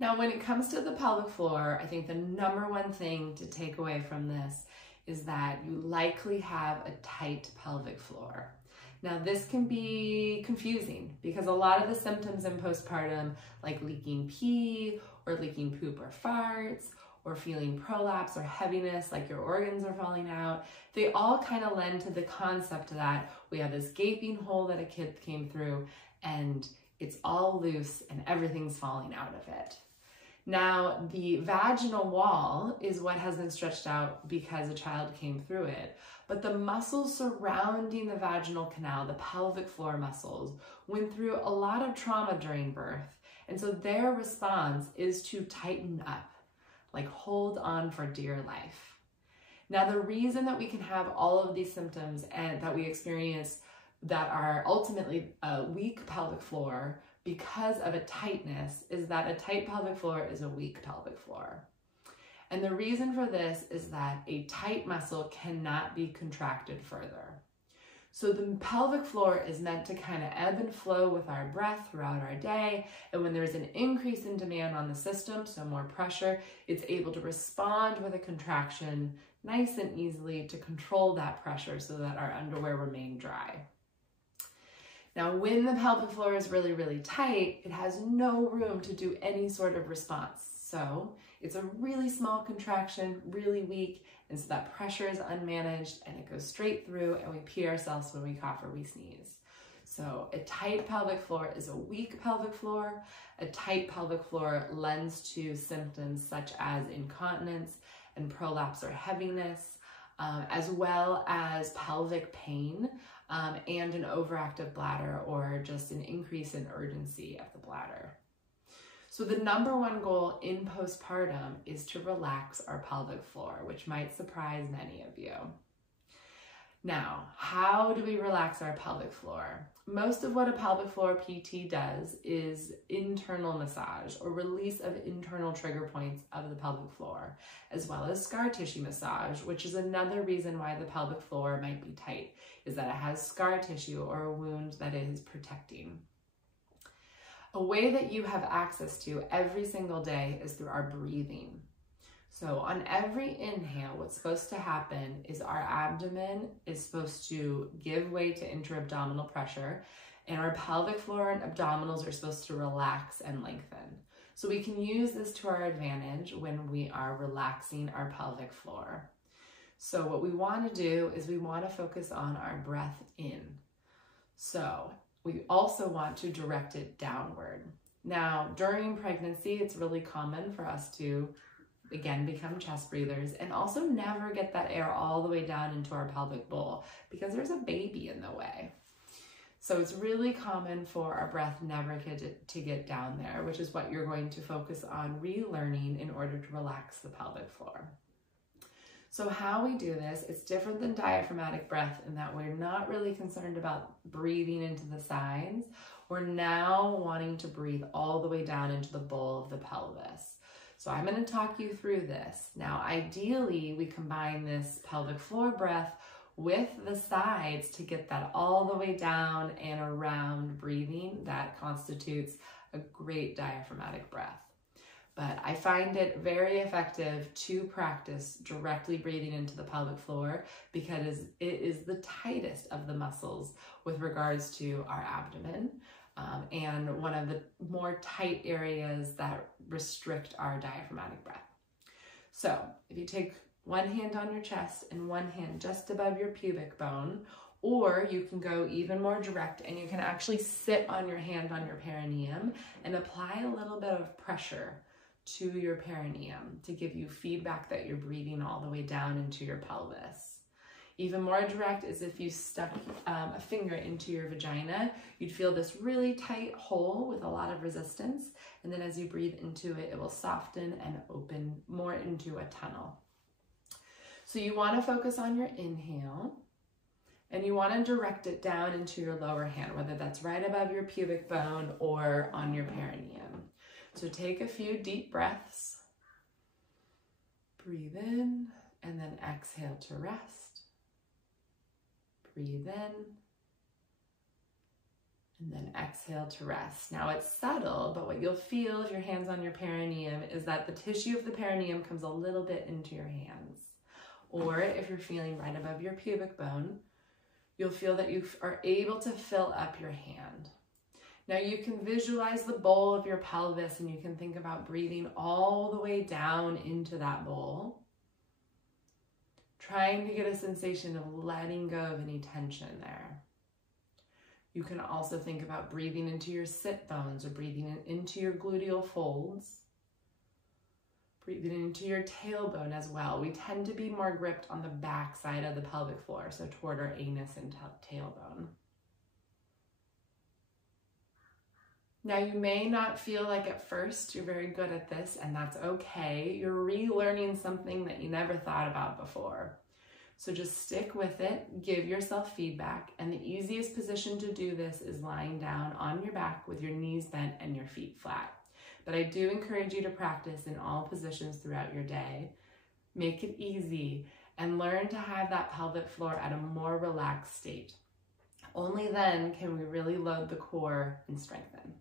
Now, when it comes to the pelvic floor, I think the number one thing to take away from this is that you likely have a tight pelvic floor. Now, this can be confusing because a lot of the symptoms in postpartum, like leaking pee or leaking poop or farts, or feeling prolapse or heaviness, like your organs are falling out, they all kind of lend to the concept that we have this gaping hole that a kid came through and it's all loose and everything's falling out of it. Now, the vaginal wall is what has been stretched out because a child came through it, but the muscles surrounding the vaginal canal, the pelvic floor muscles, went through a lot of trauma during birth, and so their response is to tighten up, like hold on for dear life. Now, the reason that we can have all of these symptoms and that we experience that are ultimately a weak pelvic floor because of a tightness is that a tight pelvic floor is a weak pelvic floor. And the reason for this is that a tight muscle cannot be contracted further. So the pelvic floor is meant to kind of ebb and flow with our breath throughout our day. And when there's an increase in demand on the system, so more pressure, it's able to respond with a contraction nice and easily to control that pressure so that our underwear remain dry. Now, when the pelvic floor is really, really tight, it has no room to do any sort of response. So it's a really small contraction, really weak, and so that pressure is unmanaged and it goes straight through and we pee ourselves when we cough or we sneeze. So a tight pelvic floor is a weak pelvic floor. A tight pelvic floor lends to symptoms such as incontinence and prolapse or heaviness, as well as pelvic pain, and an overactive bladder or just an increase in urgency of the bladder. So the number one goal in postpartum is to relax our pelvic floor, which might surprise many of you. Now, how do we relax our pelvic floor? Most of what a pelvic floor PT does is internal massage or release of internal trigger points of the pelvic floor, as well as scar tissue massage, which is another reason why the pelvic floor might be tight, is that it has scar tissue or a wound that it is protecting. A way that you have access to every single day is through our breathing. So on every inhale, what's supposed to happen is our abdomen is supposed to give way to intra-abdominal pressure, and our pelvic floor and abdominals are supposed to relax and lengthen. So we can use this to our advantage when we are relaxing our pelvic floor. So what we want to do is we want to focus on our breath in. So we also want to direct it downward. Now, during pregnancy, it's really common for us to again, become chest breathers and also never get that air all the way down into our pelvic bowl because there's a baby in the way. So it's really common for our breath never to get down there, which is what you're going to focus on relearning in order to relax the pelvic floor. So how we do this, it's different than diaphragmatic breath in that we're not really concerned about breathing into the sides. We're now wanting to breathe all the way down into the bowl of the pelvis. So I'm going to talk you through this. Now, ideally, we combine this pelvic floor breath with the sides to get that all the way down and around breathing that constitutes a great diaphragmatic breath. But I find it very effective to practice directly breathing into the pelvic floor because it is the tightest of the muscles with regards to our abdomen. And one of the more tight areas that restrict our diaphragmatic breath. So if you take one hand on your chest and one hand just above your pubic bone, or you can go even more direct and you can actually sit on your hand on your perineum and apply a little bit of pressure to your perineum to give you feedback that you're breathing all the way down into your pelvis. Even more direct is if you stuck a finger into your vagina, you'd feel this really tight hole with a lot of resistance. And then as you breathe into it, it will soften and open more into a tunnel. So you want to focus on your inhale and you want to direct it down into your lower hand, whether that's right above your pubic bone or on your perineum. So take a few deep breaths, breathe in, and then exhale to rest. Breathe in And then exhale to rest. Now it's subtle, but what you'll feel if your hand's on your perineum is that the tissue of the perineum comes a little bit into your hands. Or if you're feeling right above your pubic bone, you'll feel that you are able to fill up your hand. Now you can visualize the bowl of your pelvis and you can think about breathing all the way down into that bowl, trying to get a sensation of letting go of any tension there. You can also think about breathing into your sit bones or breathing into your gluteal folds, breathing into your tailbone as well. We tend to be more gripped on the back side of the pelvic floor, so toward our anus and tailbone. Now you may not feel like at first you're very good at this, and that's okay. You're relearning something that you never thought about before. So just stick with it, give yourself feedback, and the easiest position to do this is lying down on your back with your knees bent and your feet flat. But I do encourage you to practice in all positions throughout your day. Make it easy and learn to have that pelvic floor at a more relaxed state. Only then can we really load the core and strengthen.